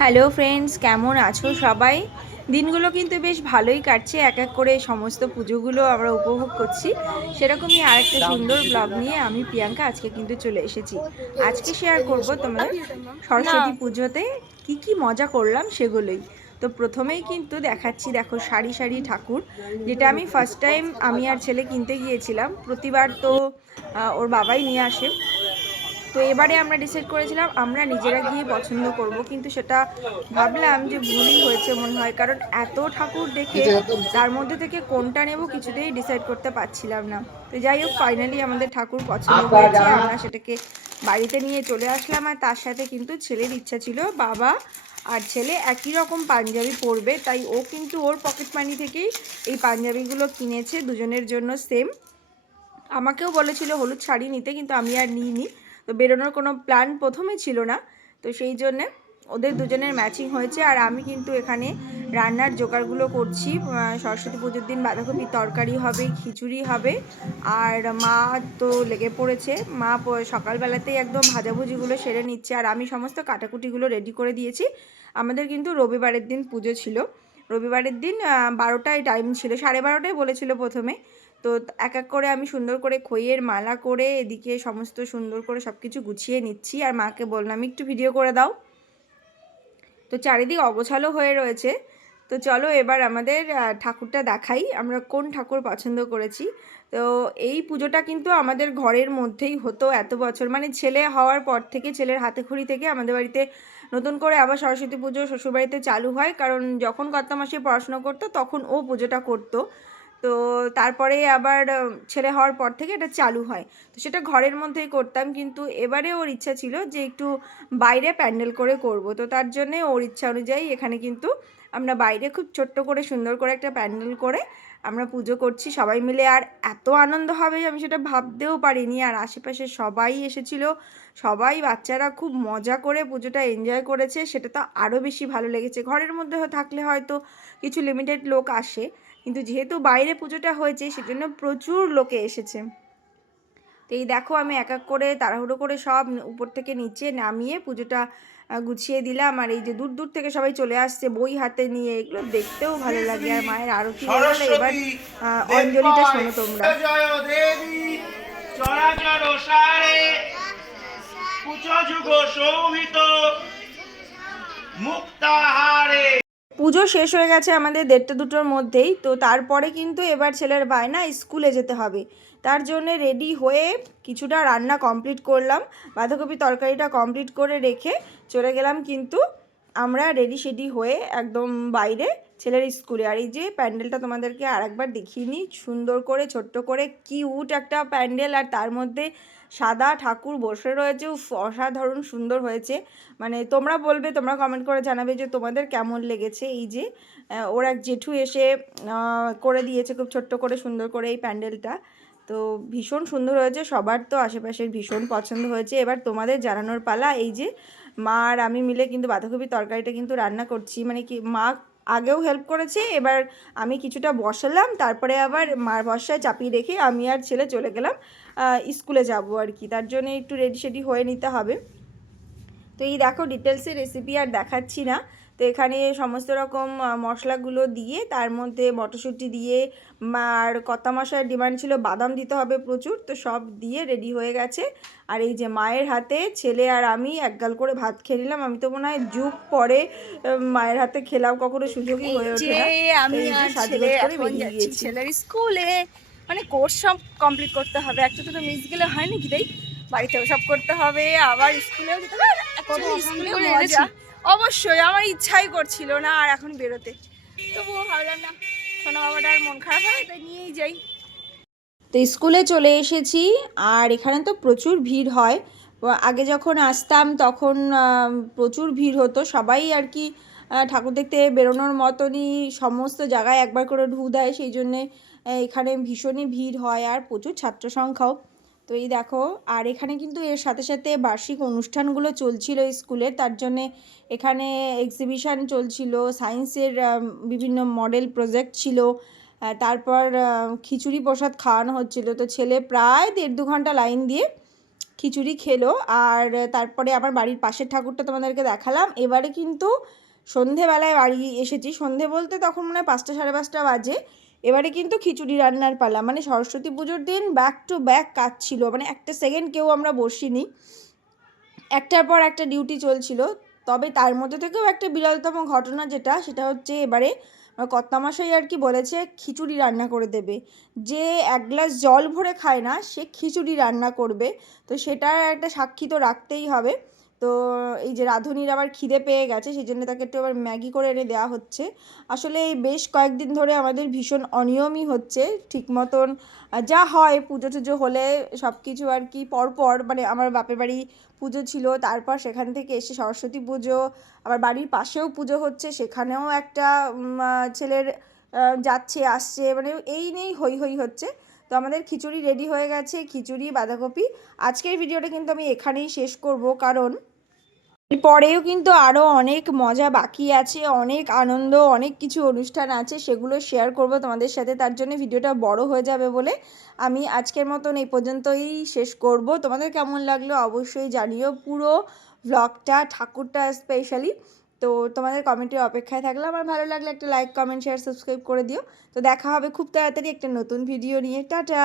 Hello friends কেমন আছো সবাই? দিনগুলো কিন্তু বেশ ভালোই কাটছে। এক এক করে সমস্ত পুজোগুলো আমরা উপভোগ করছি। সেরকমই আরেকটা সুন্দর ব্লগ নিয়ে আমি প্রিয়াঙ্কা আজকে কিন্তু চলে এসেছি। আজকে শেয়ার করব তোমাদের সরস্বতী পুজোতে কি কি মজা করলাম সেগুলোই। তো প্রথমেই কিন্তু দেখাচ্ছি দেখো সারি সারি ঠাকুর যেটা আমি ফার্স্ট টাইম আমি আর ছেলে কিনতে গিয়েছিলাম। প্রতিবার তো ওর বাবাই নিয়ে আসে। তো এবারে আমরা ডিসাইড করেছিলাম আমরা নিজেরা গিয়ে পছন্দ করব। কিন্তু সেটা ভাবলাম যে ভুলই হয়েছে মনে হয় কারণ এত ঠাকুর দেখে তার মধ্যে থেকে কোনটা নেব কিছুতেই ডিসাইড করতে পারছিলাম না। তো যাই হোক ফাইনালি আমাদের ঠাকুর পছন্দ হয়েছে আমরা সেটাকে বাড়িতে নিয়ে চলে আসলাম। আর তার সাথে কিন্তু ছেলের ইচ্ছা ছিল বাবা আর ছেলে একই রকম পাঞ্জাবি পরবে তাই ও কিন্তু ওর পকেট মানি থেকেই এই পাঞ্জাবিগুলো কিনেছে দুজনের জন্য সেম আমাকেও বলেছিল হলুদ শাড়ি নিতে কিন্তু আমি আর নিইনি। তো বেরোনোর কোনো প্ল্যান প্রথমে ছিল না। তো সেই জন্যে ওদের দুজনের ম্যাচিং হয়েছে। আর আমি কিন্তু এখানে রান্নার জোগাড়গুলো করছি। সরস্বতী পুজোর দিন বাঁধাকপির তরকারি হবে, খিচুড়ি হবে। আর মা তো লেগে পড়েছে। মা সকালবেলাতেই একদম ভাজাভুজিগুলো সেরে নিচ্ছে। আর আমি সমস্ত কাটাকুটিগুলো রেডি করে দিয়েছি। আমাদের কিন্তু রবিবারের দিন পুজো ছিল। রবিবারের দিন বারোটায় টাইম ছিল। সাড়ে বারোটায় বলেছিল প্রথমে। তো এক এক করে আমি সুন্দর করে খইয়ের মালা করে এদিকে সমস্ত সুন্দর করে সব কিছু গুছিয়ে নিচ্ছি আর মাকে বললাম একটু ভিডিও করে দাও। তো চারিদিক অগোছালো হয়ে রয়েছে। তো চলো এবার আমাদের ঠাকুরটা দেখাই, আমরা কোন ঠাকুর পছন্দ করেছি। তো এই পুজোটা কিন্তু আমাদের ঘরের মধ্যেই হতো এত বছর। মানে ছেলে হওয়ার পর থেকে, ছেলের হাতে খড়ি থেকে আমাদের বাড়িতে নতুন করে আবার সরস্বতী পুজো, শ্বশুরবাড়িতে চালু হয়। কারণ যখন কর্তা মাসে পড়াশোনা করতো, তখন ও পুজোটা করতো। তো তারপরে আবার ছেলে হওয়ার পর থেকে এটা চালু হয়। তো সেটা ঘরের মধ্যেই করতাম, কিন্তু এবারে ওর ইচ্ছা ছিল যে একটু বাইরে প্যান্ডেল করে করব। তো তার জন্যে ওর ইচ্ছা অনুযায়ী এখানে কিন্তু আমরা বাইরে খুব ছোট্ট করে সুন্দর করে একটা প্যান্ডেল করে আমরা পুজো করছি সবাই মিলে। আর এত আনন্দ হবে আমি সেটা ভাবতেও পারিনি। আর আশেপাশে সবাই এসেছিল, সবাই বাচ্চারা খুব মজা করে পুজোটা এনজয় করেছে। সেটা তো আরও বেশি ভালো লেগেছে। ঘরের মধ্যে থাকলে হয়তো কিছু লিমিটেড লোক আসে। কিন্তু যেহেতু বাইরে পুজোটা হয়েছে সেজন্য প্রচুর লোকে এসেছে। তো এই দেখো আমি এক এক করে তাড়াহুড়ো করে সব উপর থেকে নিচে নামিয়ে পুজোটা গুছিয়ে দিলাম। আর এই যে দূর দূর থেকে সবাই চলে আসছে বই হাতে নিয়ে এগুলো দেখতেও ভালো লাগে। আর মায়ের আরতি হয়ে এবার অঞ্জলিটা শোনো তোমরা। মুক্তাহারে। পুজো শেষ হয়ে গেছে আমাদের দেড়টা দুটোর মধ্যেই, তো তারপরে কিন্তু এবার ছেলের বায়না স্কুলে যেতে হবে। তার জন্যে রেডি হয়ে কিছুটা রান্না কমপ্লিট করলাম। বাঁধাকপি তরকারিটা কমপ্লিট করে রেখে চলে গেলাম কিন্তু আমরা রেডি সেডি হয়ে একদম বাইরে ছেলের স্কুলে। আর এই যে প্যান্ডেলটা তোমাদেরকে আরেকবার দেখিয়ে নিই, সুন্দর করে, ছোট্ট করে কিউট একটা প্যান্ডেল। আর তার মধ্যে সাদা ঠাকুর বসে রয়েছে। অসাধারণ সুন্দর হয়েছে। মানে তোমরা বলবে, তোমরা কমেন্ট করে জানাবে যে তোমাদের কেমন লেগেছে এই যে ওর এক জেঠু এসে করে দিয়েছে খুব ছোট্ট করে, সুন্দর করে এই প্যান্ডেলটা। তো ভীষণ সুন্দর হয়েছে। সবার তো আশেপাশের ভীষণ পছন্দ হয়েছে। এবার তোমাদের জানানোর পালা এই যে মা আর আমি মিলে কিন্তু বাঁধাকপির তরকারিটা কিন্তু রান্না করছি। মানে কি, মা আগেও হেল্প করেছে, এবার আমি কিছুটা বসালাম, তারপরে আবার মার বসায় চাপিয়ে রেখে আমি আর ছেলে চলে গেলাম স্কুলে যাব আর কি। তার জন্য একটু রেডি সেডি হয়ে নিতে হবে। তো এই দেখো ডিটেলসে রেসিপি আর দেখাচ্ছি না। তো এখানে সমস্ত রকম মশলাগুলো দিয়ে তার মধ্যে মটরশুঁটি দিয়ে আর কত্তা মশার ডিমান্ড ছিল বাদাম দিতে হবে প্রচুর তো সব দিয়ে রেডি হয়ে গেছে। আর এই যে মায়ের হাতে ছেলে আর আমি একগাল করে ভাত খেয়ে নিলাম আমি তো মনে হয় যুগ পরে মায়ের হাতে খেলাম কখনো সুযোগই হয়ে ওঠে না। আমি ছেলে এখন যাচ্ছি ছেলের স্কুলে। মানে কোর্স সব কমপ্লিট করতে হবে একটা তো মিস গেলে হয় নাকি তাই বাড়িতেও সব করতে হবে আবার স্কুলেও যেতে হবে অ্যাকচুয়ালি স্কুলে মজা। অবশ্যই, আমার ইচ্ছাই করছিল না আর এখন বেরোতে। তবুও ভাবলাম না, সোনা বাবাটা আর মন খারাপ হয় তাই নিয়েই যাই। তো স্কুলে চলে এসেছি, আর এখানে তো প্রচুর ভিড় হয়। আগে যখন আসতাম তখন প্রচুর ভিড় হতো। সবাই আর কি ঠাকুর দেখতে বেরোনোর মতনই সমস্ত জায়গায় একবার করে ঢু দেয়, সেই জন্যে এখানে ভীষণই ভিড় হয়। আর প্রচুর ছাত্র সংখ্যাও। তো এই দেখো, আর এখানে কিন্তু এর সাথে সাথে বার্ষিক অনুষ্ঠানগুলো চলছিল স্কুলের তার জন্যে এখানে এক্সিবিশান চলছিল সায়েন্সের বিভিন্ন মডেল প্রজেক্ট ছিল তারপর খিচুড়ি প্রসাদ খাওয়ানো হচ্ছিল। তো ছেলে প্রায় দেড় দু ঘণ্টা লাইন দিয়ে খিচুড়ি খেলো, আর তারপরে আবার বাড়ির পাশের ঠাকুরটা তোমাদেরকে দেখালাম। এবারে কিন্তু সন্ধেবেলায় বাড়ি এসেছি। সন্ধে বলতে তখন মনে হয় পাঁচটা সাড়ে পাঁচটা বাজে। এবারে কিন্তু খিচুড়ি রান্নার পালা। মানে সরস্বতী পুজোর দিন ব্যাক টু ব্যাক কাজ ছিল। মানে একটা সেকেন্ড কেউ আমরা বসিনি। একটার পর একটা ডিউটি চলছিল। তবে তার মধ্যে থেকেও একটা বিরলতম ঘটনা যেটা, সেটা হচ্ছে এবারে কর্তামশাই আর কি বলেছে, খিচুড়ি রান্না করে দেবে। যে এক গ্লাস জল ভরে খায় না, সে খিচুড়ি রান্না করবে। তো সেটার একটা সাক্ষী তো রাখতেই হবে। তো এই যে রাঁধুনির আবার খিদে পেয়ে গেছে সেই জন্য তাকে একটু আবার ম্যাগি করে এনে দেওয়া হচ্ছে। আসলে এই বেশ কয়েকদিন ধরে আমাদের ভীষণ অনিয়মই হচ্ছে, ঠিক মতন যা হয় পুজো টুজো হলে সব কিছু আর কি পরপর মানে আমার বাপের বাড়ি পুজো ছিল, তারপর সেখান থেকে এসে সরস্বতী পুজো, আবার বাড়ির পাশেও পুজো হচ্ছে, সেখানেও একটা ছেলের যাচ্ছে, আসছে মানে এই নিয়েই হই হই হচ্ছে। তো আমাদের খিচুড়ি রেডি হয়ে গেছে, খিচুড়ি, বাঁধাকপি। আজকের ভিডিওটা কিন্তু আমি এখানেই শেষ করব, কারণ পরেও কিন্তু আরও অনেক মজা বাকি আছে, অনেক আনন্দ, অনেক কিছু অনুষ্ঠান আছে, সেগুলো শেয়ার করব তোমাদের সাথে। তার জন্য ভিডিওটা বড় হয়ে যাবে বলে আমি আজকের মতন এই পর্যন্তই শেষ করব। তোমাদের কেমন লাগল অবশ্যই জানিও পুরো ভ্লগটা ঠাকুরটা স্পেশালি তো তোমাদের কমেন্টের অপেক্ষায় থাকলে আমার ভালো লাগলে একটা লাইক কমেন্ট শেয়ার সাবস্ক্রাইব করে দিও। তো দেখা হবে খুব তাড়াতাড়ি একটা নতুন ভিডিও নিয়ে। টাটা!